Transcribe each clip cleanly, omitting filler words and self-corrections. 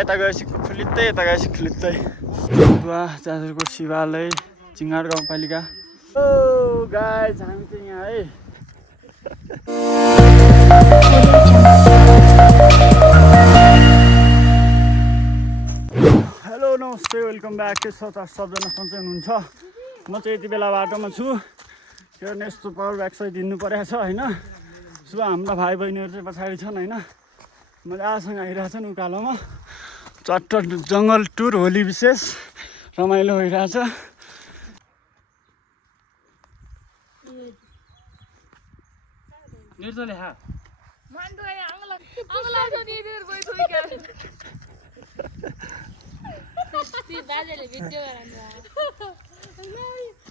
यता गएपछि खुलित्तै यता गएपछि खुलित्तै जाजरकोट शिवालय चिङ्गार गाउँपालिका। ओ गाइस हामी चाहिँ यहाँ है हेलो नमस्ते वेलकम ब्याक टु सबजना सन्चै हुनुहुन्छ। म चाहिँ यति बेला बाटोमा छु। हेर्नु यस्तो पावर ब्याग सहित हिँड्नु परेको छ होइन। सो हाम्रा भाइ बहिनीहरू चाहिँ पछाडि छन् होइन। मजासँग आइरहेछन् उकालोमा। चट्ट जङ्गल टुर होली विशेष रमाइलो भइरहेछ।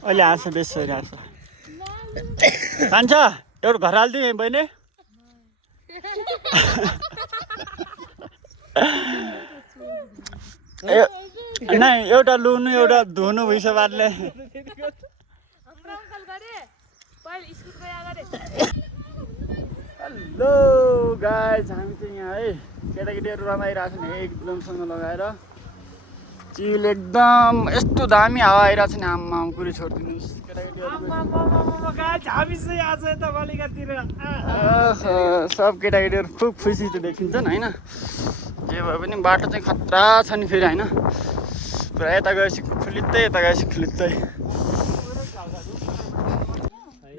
अहिले आएको छ बेस भइरहेको छ। खान्छ एउटा घर हालिदिउँ यहीँ बहिनी। नै एउटा लुनु एउटा धुनु भइसक्यो बाटले। हेलो गाइस हामी चाहिँ यहाँ है केटाकेटीहरू रमाइरहेको छन् एकदमसँग लगाएर। चिल एकदम यस्तो दामी हावा आइरहेको छ नि। आम्मा कुरी छोडिदिनुहोस् सब केटाकेटीहरू खुब खुसी चाहिँ देखिन्छन् होइन। जे भए पनि बाटो चाहिँ खतरा छ नि फेरि होइन। पुरा यता गएपछि खुलित्तै यता गएपछि खुलित्तै।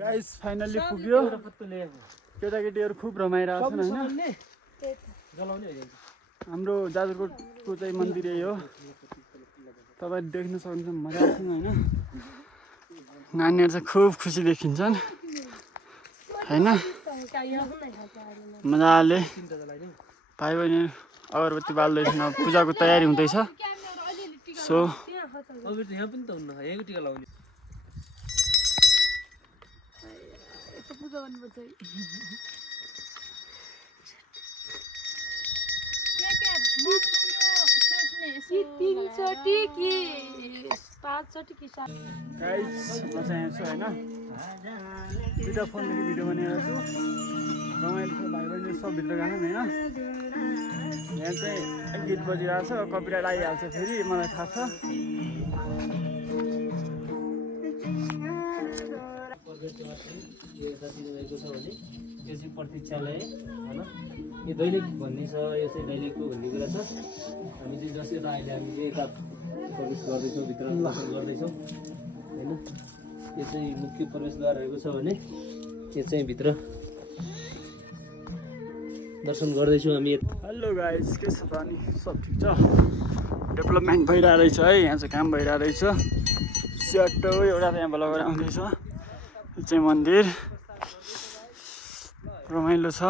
गाइस फाइनल्ली पुग्यो। केटाकेटीहरू खुब रमाइरहेको छन् होइन। हाम्रो जाजरकोटको चाहिँ मन्दिर यही हो। तपाईँ देख्न सक्नुहुन्छ मजासँग होइन। नानीहरू चाहिँ खुब खुसी देखिन्छन् होइन। मजाले भाइ बहिनी अगरबत्ती बाल्दैछन्। अब पूजाको तयारी हुँदैछ। सो गाइस म चाहिँ यहाँ छु होइन। दुईवटा फोनदेखि भिडियो बनाइरहेको छु। रमाइलो छ भाइ बहिनी सब भित्र गएको होइन। यहाँ चाहिँ गीत बजिरहेको छ। कपिराइट आइहाल्छ फेरि मलाई थाहा छ। यो चाहिँ प्रतीक्षालय होइन। यो दैनिक भन्ने छ। यो चाहिँ दैनिकको भन्ने कुरा छ। हामी चाहिँ जसरी अहिले हामी चाहिँ यता प्रवेश गर्दैछौँ भित्र दर्शन गर्दैछौँ होइन। यो चाहिँ मुख्य प्रवेशद्वार रहेको छ भने यो चाहिँ भित्र दर्शन गर्दैछौँ हामी। हेलो गाइस के छ त अनि सब ठिक छ। डेभलपमेन्ट भइरहेको रहेछ है। यहाँ चाहिँ काम भइरहेको रहेछ। स्याटो एउटा यहाँ बल्ल आउँदैछ। यो चाहिँ मन्दिर रमाइलो छ।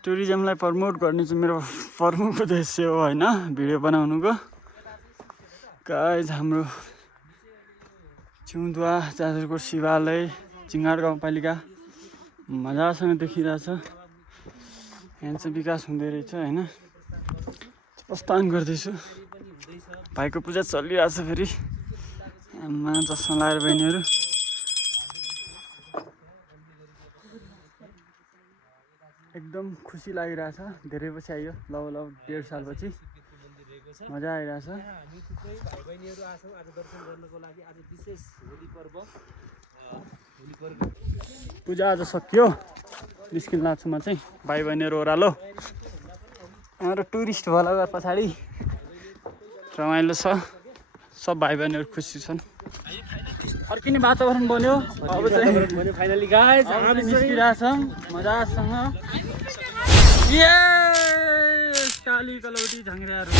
टुरिज्मलाई प्रमोट गर्ने चाहिँ मेरो प्रमुख उद्देश्य हो होइन भिडियो बनाउनुको। गाइस हाम्रो छिउँदुवा जाजरकोट शिवालय चिङ्गार गाउँपालिका मजासँग देखिरहेछ। यहाँ चाहिँ विकास हुँदै रहेछ होइन। प्रस्थान गर्दैछु। भाइको पूजा चलिरहेछ फेरि। आमा चस्मा लगाएर बहिनीहरू एकदम खुसी लागिरहेछ। धेरै पछि आइयो लगभग 1.5 सालपछि मजा आइरहेछ। पूजा आज सकियो। निस्किन लाग्छु म चाहिँ। भाइ बहिनीहरू ओह्रालो। हाम्रो टुरिस्ट भ्लगर पछाडि रमाइलो छ। सब भाइ बहिनीहरू खुसी छन्। अर्किने वातावरण बन्यो। अब चाहिँ फाइनली गाइस हामी निस्किरहेछौँ मजासँग। काली कलौटी झङ्ग्राहरू